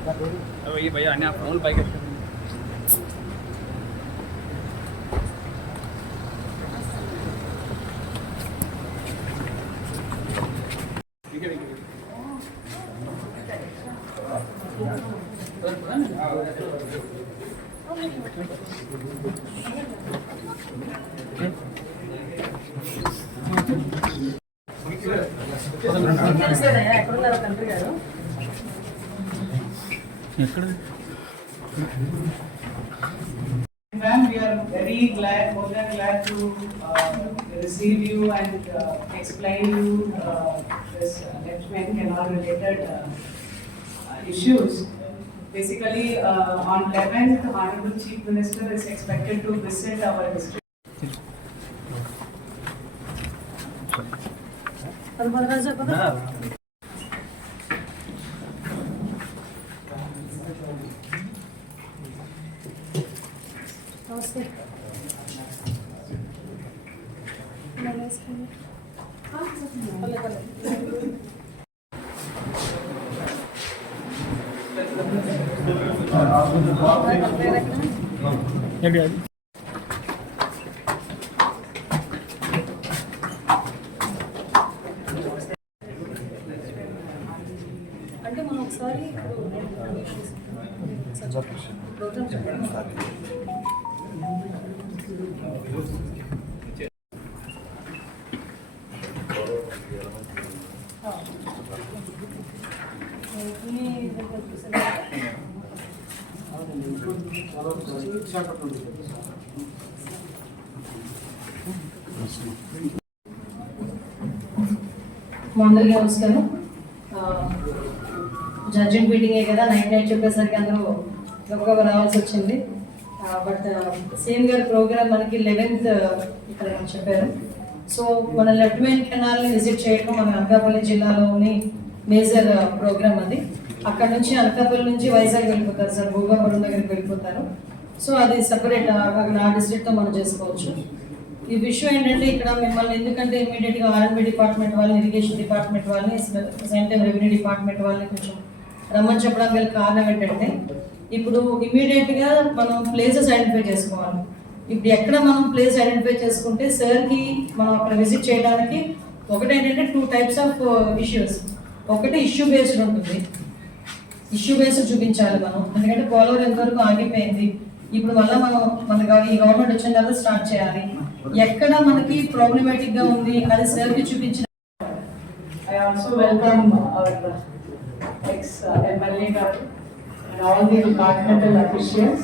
ये भैया अन्य phone pi Ma'am, we are very glad, more than glad to receive you and explain you this left-main canal related issues. Basically, on 11th, Honorable Chief Minister is expected to visit our district. నమస్తే అంటే మనం ఒకసారి అందరికీ నమస్కారం. Judging మీటింగే కదా, night చెప్పేసరికి అందరూ గొప్పగా రావాల్సి వచ్చింది. బట్ సేమ్ గారి ప్రోగ్రామ్ మనకి 11th ఇక్కడ చెప్పారు. సో మన లెఫ్ట్ మెయిన్ కెనాల్ని విజిట్ చేయడం మన అనకాపల్లి జిల్లాలోని మేజర్ ప్రోగ్రామ్ అది. అక్కడ నుంచి అనకాపల్లి నుంచి వైజాగ్ వెళ్ళిపోతారు సార్, భూగాపురం దగ్గరికి వెళ్ళిపోతారు. సో అది సపరేట్, అక్కడ ఆ డిస్ట్రిక్ట్తో మనం చేసుకోవచ్చు. ఈ విషయం ఏంటంటే ఇక్కడ మిమ్మల్ని ఎందుకంటే ఇమీడియట్గా ఆర్ఎండ్బి డిపార్ట్మెంట్ వాళ్ళని, ఇరిగేషన్ డిపార్ట్మెంట్ వాళ్ళని, సేమ్ టైం రెవెన్యూ డిపార్ట్మెంట్ వాళ్ళని కొంచెం రమ్మని చెప్పడం గల కారణం ఏంటంటే ఇప్పుడు ఇమీడియట్గా మనం ప్లేసెస్ ఐడెంటిఫై చేసుకోవాలి. ఇప్పుడు ఎక్కడ మనం ప్లేస్ ఐడెంటిఫై చేసుకుంటే సార్కి మనం అక్కడ విజిట్ చేయడానికి ఒకటి ఏంటంటే 2 types ఆఫ్ ఇష్యూస్. ఒకటి ఇష్యూ బేస్డ్ ఉంటుంది, ఇష్యూ బేస్డ్ చూపించాలి మనం, ఎందుకంటే పోలవరం ఎంతవరకు ఆగిపోయింది, ఇప్పుడు మళ్ళీ మన ఈ గవర్నమెంట్ వచ్చిన తర్వాత స్టార్ట్ చేయాలి. ఎక్కడ మనకి ప్రాబ్లమేటిక్ గా ఉంది అది సార్కి చూపించిన. I also welcome our ex-MLA and all the departmental officials.